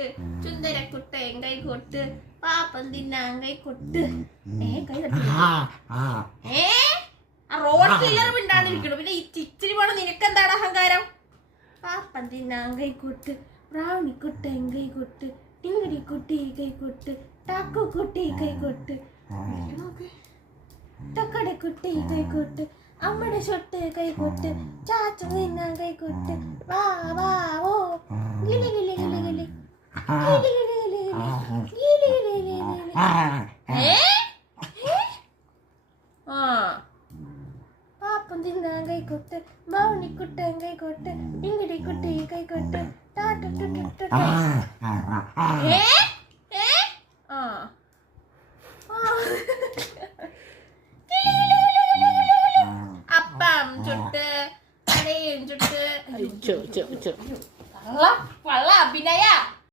കൊട്ട്, ചുന്ദരക്കുട്ടൻ കൈ കൊട്ട്, പാപ്പം തിന്നാൻ കൈ കൊട്ട്. കൈ തട്ടി റോഡ് കില്ലർ മിണ്ടാണ്ടിരിക്കണു. പിന്നെ ഇച്ചിരി പോണ നിനക്കെന്താണ് അഹങ്കാരം? പാപ്പം തിന്നാൻ കൈ കൊട്ട്, ബ്രൗണിക്കുട്ടൻ കൈ കൊട്ട്, ടിങ്കിടിക്കുട്ടി കൈ കൊട്ട്, ടാക്കുക്കുട്ടി കൈ കൊട്ട്, തക്കടക്കുട്ടി കൈ കൊട്ട്, അമ്മയുടെ ഷൊട്ട് കൈ കൊട്ട്, ചാച്ചു തിന്നാൻ കൈ കൊട്ട്, വാ വാ ഓ ഗിലി ഗിലി ഗിലി ഗിലി ഗിലി ഗിലി ഗിലി ഗിലി ഗിലി ഗിലി. പാപ്പം തിന്നാൻ കൈ കൊട്ട്, ബ്രൗണിക്കുട്ടൻ കൈ കൊട്ട്, ടിങ്കിടിക്കുട്ടി കൈ കൊട്ട്, ടാ